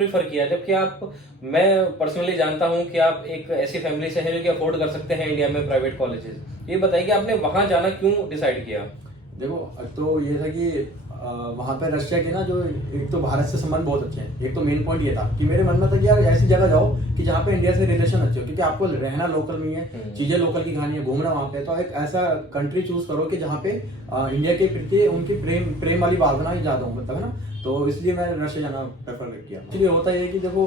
Prefer किया, जबकि आप, मैं पर्सनली जानता हूं कि आप एक ऐसी फैमिली से हैं जो कि अफोर्ड कर सकते हैं इंडिया में प्राइवेट कॉलेजेस। ये बताइए कि आपने वहां जाना क्यों डिसाइड किया? देखो, तो ये था कि वहाँ पे रशिया के ना जो एक तो भारत से संबंध बहुत अच्छे हैं। एक तो मेन पॉइंट ये था कि मेरे मन में था कि यार ऐसी जगह जाओ कि जहाँ पे इंडिया से रिलेशन अच्छे हो, क्योंकि आपको रहना लोकल में ही है, चीजें लोकल की खानी है, घूमना वहाँ पे। तो एक ऐसा कंट्री चूज करो कि जहाँ पे इंडिया के प्रति उनकी प्रेम प्रेम वाली भावना ही ज्यादा हो, मतलब है ना। तो इसलिए मैं रशिया जाना प्रेफर किया। एक्चुअली होता है कि देखो,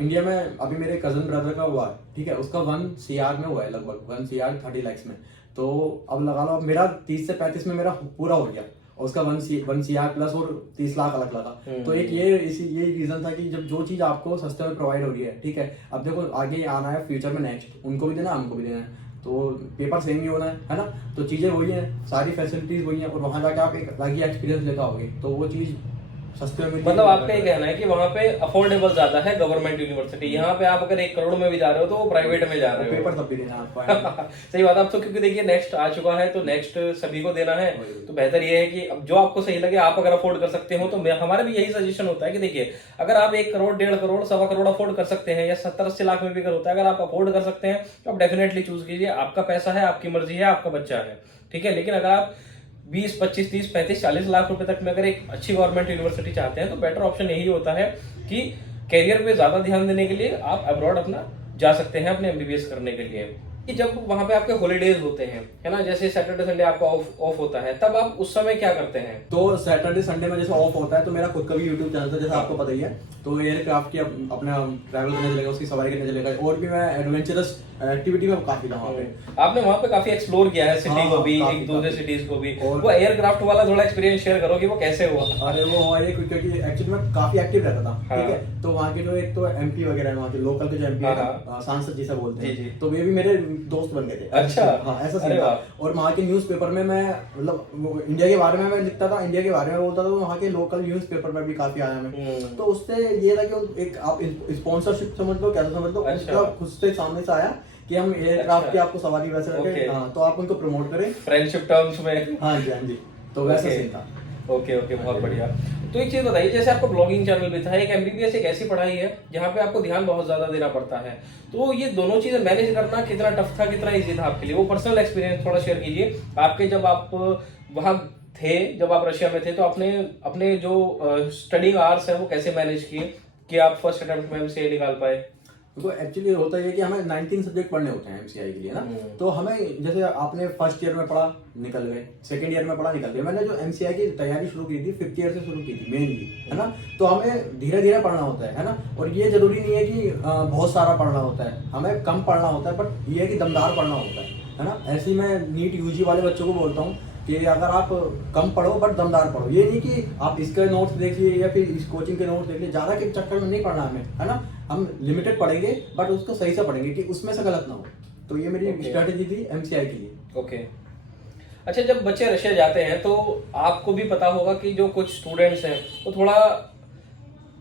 इंडिया में अभी मेरे कजन ब्रदर का हुआ है, ठीक है, उसका 1 CR में हुआ है, लगभग 1 CR 30 lakhs में। तो अब लगा लो, अब मेरा 30 से 35 में मेरा पूरा हो गया, और उसका 1 CR प्लस और 30 लाख अलग लगा। तो एक ये रीजन था कि जब जो चीज आपको सस्ते में प्रोवाइड हो रही है, ठीक है, अब देखो आगे आना है फ्यूचर में, नेक्स्ट उनको भी देना, हमको भी देना है, तो पेपर सेम ही होना है ना। तो चीजें वही है, सारी फैसिलिटीज वही है, और वहां जाके आप एक अलग ही एक्सपीरियंस लेकर आओगे, तो वो चीज सस्ते में मिलती है। मतलब आपका ये कहना है कि वहाँ पे अफोर्डेबल ज्यादा है गवर्नमेंट यूनिवर्सिटी, यहाँ पे आप अगर 1 करोड़ में भी जा रहे हो तो वो प्राइवेट में जा रहे हो। पेपर तब भी देना आपको। सही बात। अब तो क्योंकि देखिए नेक्स्ट आ चुका है, तो नेक्स्ट सभी को देना है, तो बेहतर ये है कि अब जो आपको सही लगे, आप अगर अफोर्ड कर सकते हो, तो हमारा भी यही सजेशन होता है कि देखिए, अगर आप 1 करोड़ 1.5 करोड़ 1.25 करोड़ अफोर्ड कर सकते हैं, या 70-80 लाख में भी अगर होता है, अगर आप अफोर्ड कर सकते हैं तो आप डेफिनेटली चूज कीजिए। आपका पैसा है, आपकी मर्जी है, आपका बच्चा है, ठीक है। लेकिन अगर आप 20, 25, 30, 35, 40 लाख रुपए तक में अगर एक अच्छी गवर्नमेंट यूनिवर्सिटी चाहते हैं, तो बेटर ऑप्शन यही होता है कि कैरियर पे ज्यादा ध्यान देने के लिए आप अब्रॉड अपना जा सकते हैं अपने MBBS करने के लिए। कि जब वहां पे आपके हॉलीडेज होते हैं, है ना, जैसे सैटरडे संडे आपका ऑफ होता है, तब आप उस समय क्या करते हैं? तो सैटरडे संडे में जैसे ऑफ होता है, तो मेरा खुद का भी यूट्यूब चैनल था, जैसा आपको पता ही है। तो एयरक्राफ्ट की अपना ट्रैवल करने चलेगा, उसकी सवारी करने चलेगा, और भी मैं एडवेंचरस एक्टिविटी में काफी था वहाँ पे। आपने वहां पे काफी एक्सप्लोर किया है सिटी को भी, एक दूसरे सिटीज को भी। वो एयरक्राफ्ट वाला थोड़ा एक्सपीरियंस शेयर करो कि वो कैसे हुआ? अरे वो हुआ ये क्योंकि एक्चुअली मैं काफी एक्टिव रहता था, ठीक है। तो वहाँ के जो एक तो MP वगैरह है, वहाँ के लोकल के जो MP है, सांसद जिसे बोलते हैं, तो वे भी मेरे दोस्त बन गए थे। अच्छा, हाँ, ऐसा सीन था। और वहाँ के न्यूज़पेपर में मैं, मतलब इंडिया के बारे में मैं लिखता था, इंडिया के बारे में बोलता था, तो वहाँ के लोकल न्यूज़पेपर में भी काफी आया मैं। तो उससे ये था कि एक आप स्पॉन्सरशिप समझ लो, कैसे समझ लो, उसका खुद से सामने से आया कि हम एयरक्राफ्ट की आपको सवारी वैसे रखें, हाँ, तो आप उनको प्रमोट करें फ्रेंडशिप टर्म्स में। हाँ जी, हाँ जी, तो वैसा सीन था। ओके, बहुत बढ़िया। तो एक चीज बताइए, जैसे आपका ब्लॉगिंग चैनल भी था, एक MBBS एक ऐसी पढ़ाई है जहाँ पे आपको ध्यान बहुत ज्यादा देना पड़ता है, तो ये दोनों चीजें मैनेज करना कितना टफ था, कितना इजी था आपके लिए? वो पर्सनल एक्सपीरियंस थोड़ा शेयर कीजिए आपके, जब आप वहां थे, जब आप रशिया में थे, तो आपने अपने जो स्टडिंग आवर्स है वो कैसे मैनेज किए कि आप फर्स्ट अटेम्प्ट में MCA निकाल पाए? तो एक्चुअली होता है कि हमें 19 सब्जेक्ट पढ़ने होते हैं MCI के लिए ना। तो हमें, जैसे आपने फर्स्ट ईयर में पढ़ा, निकल गए, सेकंड ईयर में पढ़ा, निकल गए। मैंने जो MCI की तैयारी शुरू की थी 5th ईयर से शुरू की थी मेनली, है ना। तो हमें धीरे धीरे पढ़ना होता है ना। और ये जरूरी नहीं है कि बहुत सारा पढ़ना होता है, हमें कम पढ़ना होता है, बट ये है कि दमदार पढ़ना होता है ना। ऐसे ही मैं नीट UG वाले बच्चों को बोलता हूँ कि अगर आप कम पढ़ो बट दमदार पढ़ो। ये नहीं कि आप इसके नोट्स देखिए या फिर इस कोचिंग के नोट्स देखिए, ज्यादा के चक्कर में नहीं पढ़ना हमें, है ना। हम लिमिटेड पढ़ेंगे, बट उसको सही से पढ़ेंगे कि उसमें से गलत ना हो। तो ये मेरी स्ट्रेटेजी थी MCI के लिए। ओके। अच्छा, जब बच्चे रशिया जाते हैं तो आपको भी पता होगा कि जो कुछ स्टूडेंट्स हैं वो थोड़ा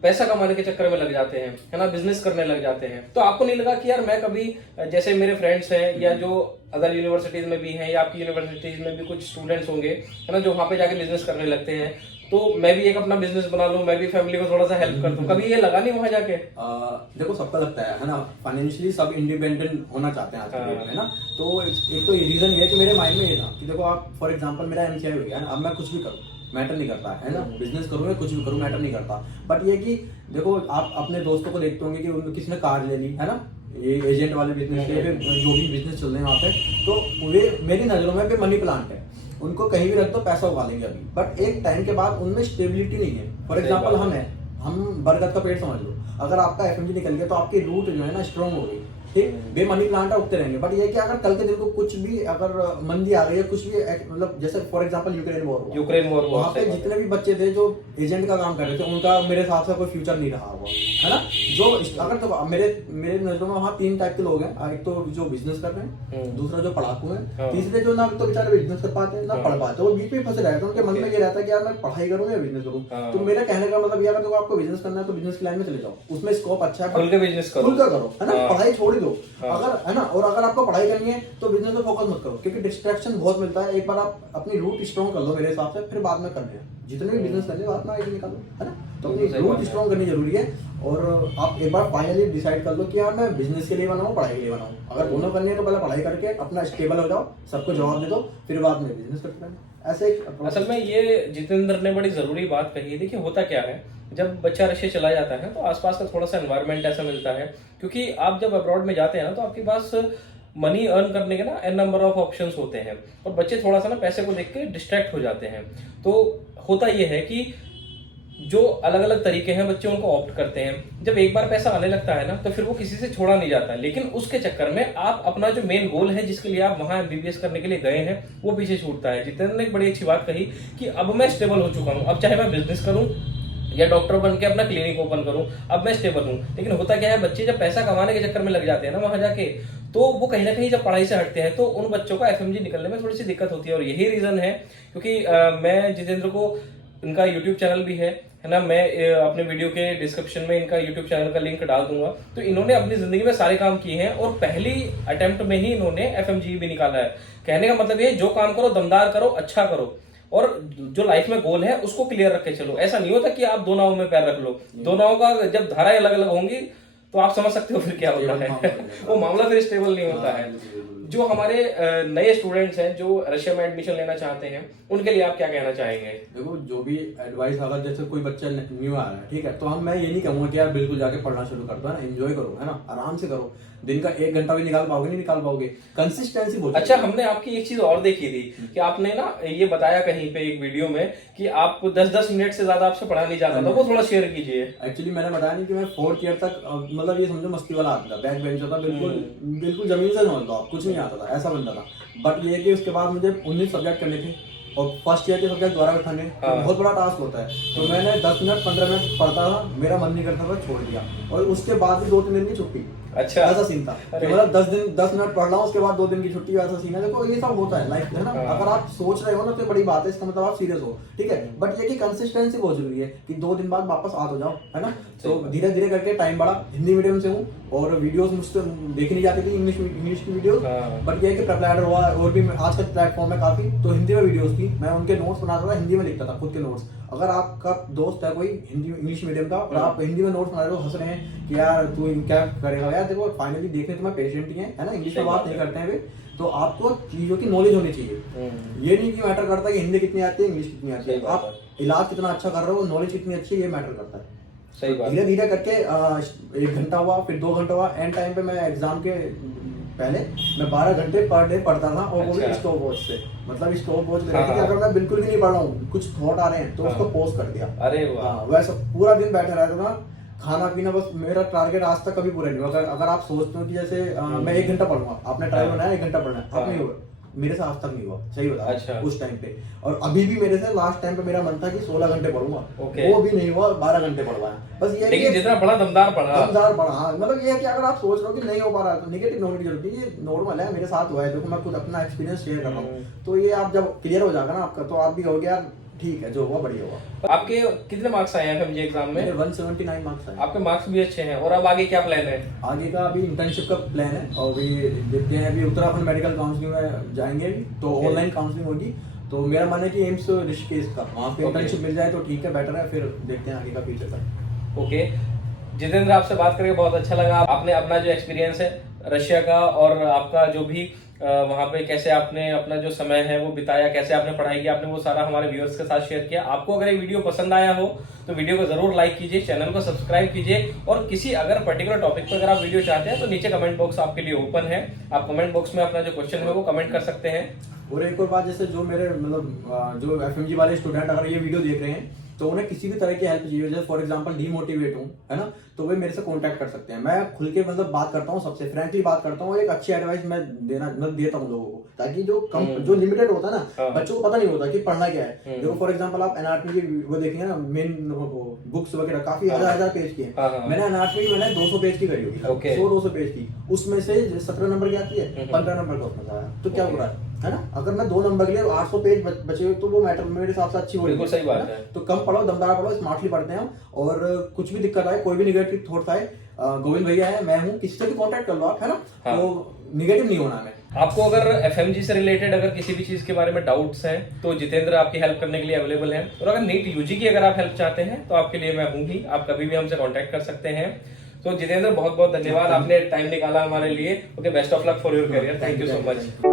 पैसा कमाने के चक्कर में लग जाते हैं, है ना, बिजनेस करने लग जाते हैं। तो आपको नहीं लगा कि यार मैं कभी, जैसे मेरे फ्रेंड्स हैं या जो अदर यूनिवर्सिटीज में भी हैं, या आपकी यूनिवर्सिटीज में भी कुछ स्टूडेंट्स होंगे, है ना, जो वहां पे जाके बिजनेस करने लगते हैं, तो मैं भी एक अपना बिजनेस बना लूं, मैं भी फैमिली को थोड़ा सा हेल्प कर दूं, कभी ये लगा नहीं वहां जाके? देखो, सबका लगता है ना, फाइनेंशियली सब इंडिपेंडेंट होना चाहते हैं आज के डेट में ना। तो एक तो रीजन ये है कि मेरे माइंड में ये था कि देखो, आप फॉर एग्जांपल मेरा MCI हो गया ना, अब मैं कुछ भी करूं मैटर नहीं करता, है ना, बिजनेस करूँ या कुछ भी करूँ मैटर नहीं करता। बट ये कि देखो, आप अपने दोस्तों को देखते होंगे कि उन किसी ने कार ले ली, है ना, ये एजेंट वाले बिजनेस के, जो भी बिजनेस चल रहे हैं वहाँ पे, तो वे मेरी नजरों में मनी प्लांट है, उनको कहीं भी रख दो पैसा उगा लेंगे अभी, बट एक टाइम के बाद उनमें स्टेबिलिटी नहीं है। फॉर एग्जाम्पल हम बरगद का पेड़ समझ लो, अगर आपका FMG निकल गया तो आपकी रूट जो है ना स्ट्रॉन्ग हो गई, ठीक, बे मनी प्लांट उगते रहेंगे। बट ये कि अगर कल के दिन को कुछ भी अगर मंदी आ गई है, कुछ भी मतलब जैसे फॉर एग्जांपल यूक्रेन वॉर वहाँ पे जितने भी बच्चे थे जो एजेंट का काम कर रहे थे, उनका मेरे हिसाब से कोई फ्यूचर नहीं रहा हुआ, है ना। जो अगर तो मेरे नजरों में वहाँ 3 टाइप के लोग हैं, एक तो जो बिजनेस कर रहे हैं, दूसरा जो पढ़ाकू है, तीसरे जो ना तो बेचारे बिजनेस कर पाते हैं ना पढ़ पाते, वो बीच में फंसे रहते हैं। उनके मन में ये रहता है कि यार मैं पढ़ाई करूँ या बिजनेस करूँ। तो मेरा कहने का मतलब यार, देखो आपको बिजनेस करना है तो बिजनेस की लाइन में चले जाओ, उसमें स्कोप अच्छा है, खुल के बिजनेस करो, है ना, पढ़ाई छोड़ दो अगर, है ना। और अगर आपको पढ़ाई करनी है तो बिजनेस पे फोकस मत करो, क्योंकि डिस्ट्रैक्शन बहुत मिलता है। एक बार आप अपनी रूट स्ट्रॉन्ग कर लो मेरे हिसाब से, फिर बाद में कर लें, जितने भी बिजनेस करने बाद में आइडिया निकालो, है ना। तो अपनी रूट स्ट्रॉन्ग करनी जरूरी है। और आप एक बार फाइनली डिसाइड कर लो कि यार मैं बिजनेस के लिए बनाऊँ, पढ़ाई के लिए बनाऊँ। अगर दोनों करनी है तो पहले पढ़ाई करके अपना स्टेबल हो जाओ, सबको जवाब दे दो, फिर बाद में बिजनेस करते हैं। ऐसे एक approach। असल में ये जितेंद्र ने बड़ी जरूरी बात कही है। देखिए होता क्या है, जब बच्चा रशिया चला जाता है तो आसपास का थोड़ा सा एनवायरनमेंट ऐसा मिलता है, क्योंकि आप जब अब्रॉड में जाते हैं ना तो आपके पास मनी अर्न करने के ना एन नंबर ऑफ ऑप्शंस होते हैं, और बच्चे थोड़ा सा ना पैसे को देख के डिस्ट्रैक्ट हो जाते हैं। तो होता ये है कि जो अलग अलग तरीके हैं बच्चे उनको ऑप्ट करते हैं। जब एक बार पैसा आने लगता है ना तो फिर वो किसी से छोड़ा नहीं जाता, लेकिन उसके चक्कर में आप अपना जो मेन गोल है जिसके लिए आप वहां एमबीबीएस करने के लिए गए हैं वो पीछे छूटता है। जितेंद्र ने एक बड़ी अच्छी बात कही कि अब मैं स्टेबल हो चुका हूं, अब चाहे मैं बिजनेस करूं या डॉक्टर बन के अपना क्लिनिक ओपन करूं, अब मैं स्टेबल हूं। लेकिन होता क्या है, बच्चे जब पैसा कमाने के चक्कर में लग जाते हैं ना वहां जाके, तो वो कहीं ना कहीं जब पढ़ाई से हटते हैं तो उन बच्चों का एफएमजी निकलने में थोड़ी सी दिक्कत होती है। और यही रीजन है क्योंकि मैं जितेंद्र को, इनका यूट्यूब चैनल भी है ना, मैं अपने वीडियो के डिस्क्रिप्शन में इनका यूट्यूब चैनल का लिंक डाल दूंगा। तो इन्होंने अपनी जिंदगी में सारे काम किए हैं और पहली अटेम्प्ट में ही इन्होंने एफएमजी भी निकाला है। कहने का मतलब ये, जो काम करो दमदार करो, अच्छा करो, और जो लाइफ में गोल है उसको क्लियर रख के चलो। ऐसा नहीं होता कि आप दो नावों में पैर रख लो, दो नावों का जब धाराएं अलग अलग होंगी तो आप समझ सकते हो फिर क्या होता है। वो मामला फिर स्टेबल नहीं होता है। जो हमारे नए स्टूडेंट्स हैं जो रशिया में एडमिशन लेना चाहते हैं, उनके लिए आप क्या कहना चाहेंगे? देखो, जो भी एडवाइस, अगर जैसे कोई बच्चा न्यू आ रहा है, ठीक है, तो मैं ये नहीं कहूंगा कि यार बिल्कुल जाके पढ़ना शुरू कर दो, है ना, एंजॉय करो, है ना, आराम से करो। दिन का 1 घंटा भी निकाल पाओगे, नहीं निकाल पाओगे, कंसिस्टेंसी बहुत। अच्छा, हमने आपकी एक चीज और देखी थी कि आपने ना ये बताया कहीं पे एक वीडियो में कि आप 10-10 मिनट से ज्यादा आपसे पढ़ा नहीं जाता था, वो थोड़ा शेयर कीजिए। एक्चुअली मैंने बताया नहीं कि मैं 4th ईयर तक मतलब ये समझो मस्ती वाला आता था, बैक बेंचर था, बिल्कुल जमीन से समझता, कुछ नहीं आता था, ऐसा बंदा था। बट ये कि उसके बाद मुझे 19 सब्जेक्ट करने थे और फर्स्ट ईयर के सब्जेक्ट दोबारा बैठाने, तो बहुत बड़ा टास्क होता है। तो मैंने 10 मिनट 15 मिनट पढ़ता था, मेरा मन नहीं करता था, छोड़ दिया, और उसके बाद भी 2-3 दिन की छुट्टी। अच्छा, ऐसा सीन था कि मतलब 10 मिनट पढ़ रहा हूँ, उसके बाद 2 दिन की छुट्टी, ऐसा सीन है। देखो ये सब होता है लाइफ, है ना। अगर आप सोच रहे हो ना तो बड़ी बात है, इसका मतलब आप सीरियस हो, ठीक है। बट ये कि कंसिस्टेंसी बहुत जरूरी है कि 2 दिन बाद वापस आ तो जाओ, है ना। तो धीरे धीरे करके टाइम बढ़ा। हिंदी मीडियम से हूँ और वीडियोस मुझसे देखी नहीं जाती थी, इंग्लिश की वीडियोस। बट ये है कि प्रोप्लाइडर हुआ और भी आज का प्लेटफॉर्म है काफी, तो हिंदी में वीडियोस थी, मैं उनके नोट्स बनाता था, हिंदी में लिखता था खुद के नोट्स। अगर आपका दोस्त है कोई हिंदी इंग्लिश मीडियम का और आप हिंदी में नोट्स बना रहे हो, हंस रहे हैं कि यार तू क्या करेगा, यार देखो फाइनली देखने तुम्हें पेशेंट ही है ना, इंग्लिश में बात नहीं करते हैं वे, तो आपको चीजों की नॉलेज होनी चाहिए। ये नहीं कि मैटर करता कि हिंदी कितनी आती है, इंग्लिश कितनी आती है, आप इलाज कितना अच्छा कर रहे हो, नॉलेज कितनी अच्छी है, ये मैटर करता है। सही बात। धीरे धीरे करके 1 घंटा हुआ, फिर 2 घंटा हुआ, एंड टाइम पे मैं एग्जाम के पहले मैं 12 घंटे पर डे पढ़ता था, और वो भी स्टॉप वॉच से। मतलब स्टॉप वॉच लगा कि अगर मैं बिल्कुल भी नहीं पढ़ रहा हूँ, कुछ थॉट आ रहे हैं तो उसको पॉज कर दिया। अरे वाह, वैसा पूरा दिन बैठे रहता था, खाना पीना, बस मेरा टारगेट आज तक कभी पूरा नहीं हुआ। अगर आप सोचते हो कि जैसे मैं 1 घंटा पढ़ूंगा, आपने टाइम बनाया 1 घंटा पढ़ना है, अब नहीं हुआ, मेरे से आज तक नहीं हुआ, सही बता। अच्छा। उस टाइम पे, और अभी भी मेरे से लास्ट टाइम पे मेरा मन था कि 16 घंटे पढ़ूंगा, ओके। वो भी नहीं हुआ, 12 घंटे पढ़वाया बस। ये लेकिन जितना पढ़ा दमदार पढ़ा। दमदार पढ़ा, हाँ। मतलब ये है कि अगर आप सोच रहे हो कि नहीं हो पा रहा है तो निगेटिव नोट की जरूरत नहीं, ये नॉर्मल है, मेरे साथ हुआ है। देखो मैं खुद अपना एक्सपीरियंस शेयर कर रहा हूँ, तो ये आप जब क्लियर हो जाएगा ना आपका, तो आप भी कहोगे यार ठीक है, जो हुआ बढ़िया हुआ। आपके कितने मार्क्स आए हैं एफएमजी एग्जाम में? 179 मार्क्स आए। आपके मार्क्स भी अच्छे हैं, और अब आगे क्या प्लान है? आगे का अभी इंटर्नशिप का प्लान है, और भी देखते हैं। अभी उत्तराखंड मेडिकल काउंसलिंग में जाएंगे, तो ऑनलाइन काउंसलिंग होगी। तो मेरा मन है कि एम्स ऋषिकेश का वहाँ पे इंटर्नशिप मिल जाए तो ठीक है, बेटर है, फिर देखते हैं आगे का फ्यूचर का। ओके जितेंद्र, आपसे बात करके बहुत अच्छा लगा। आपने अपना जो एक्सपीरियंस है रशिया का, और आपका जो भी वहाँ पे कैसे आपने अपना जो समय है वो बिताया, कैसे आपने पढ़ाई की, आपने वो सारा हमारे व्यूअर्स के साथ शेयर किया। आपको अगर ये वीडियो पसंद आया हो तो वीडियो को जरूर लाइक कीजिए, चैनल को सब्सक्राइब कीजिए, और किसी अगर पर्टिकुलर टॉपिक पर अगर आप वीडियो चाहते हैं तो नीचे कमेंट बॉक्स आपके लिए ओपन है, आप कमेंट बॉक्स में अपना जो क्वेश्चन है वो कमेंट कर सकते हैं। और एक और बात, जैसे जो मेरे मतलब जो एफएमजी वाले स्टूडेंट अगर ये वीडियो देख रहे हैं तो उन्हें किसी भी तरह की हेल्प चाहिए, जैसे फॉर एग्जांपल डीमोटिवेट हूँ, है ना, तो वे मेरे से कांटेक्ट कर सकते हैं। मैं खुल के मतलब बात करता हूँ, सबसे फ्रैंकली बात करता हूँ, एक अच्छी एडवाइस मैं देता हूँ लोगों को, ताकि जो लिमिटेड होता है ना, बच्चों को पता नहीं होता कि पढ़ना क्या है। देखो फॉर एग्जांपल आप एनाटॉमी की वो देखेंगे ना, मेन बुक्स वगैरह काफी हजार पेज की है। मैंने एनाटॉमी की मैंने 200 पेज की करी होगी, 100-200 पेज की, उसमें से 17 नंबर की आती है, 15 नंबर का उसमें था, तो क्या बुरा है? है ना। अगर मैं 2 नंबर के लिए 800 पेज बचे हुए तो वो मैटर मेरे हिसाब से अच्छी हो रही है। बिल्कुल सही बात है। तो कम पढ़ो, दमदार पढ़ो, स्मार्टली पढ़ते हैं हम। और कुछ भी दिक्कत आए, कोई भी निगेटिव थॉट्स आए, गोविंद भैया है, मैं हूँ, किसी से भी कांटेक्ट कर लो आप, है ना। हाँ। तो निगेटिव नहीं होना हमें। आपको अगर एफएमजी से रिलेटेड अगर किसी भी चीज के बारे में डाउट्स हैं तो जितेंद्र आपकी हेल्प करने के लिए अवेलेबल हैं। और अगर नीट यूजी की अगर आप हेल्प चाहते हैं तो आपके लिए मैं हूँ ही, आप कभी भी हमसे कांटेक्ट कर सकते हैं। तो जितेंद्र बहुत बहुत धन्यवाद, आपने टाइम निकाला हमारे लिए। Okay, best of luck for your career, thank you so much.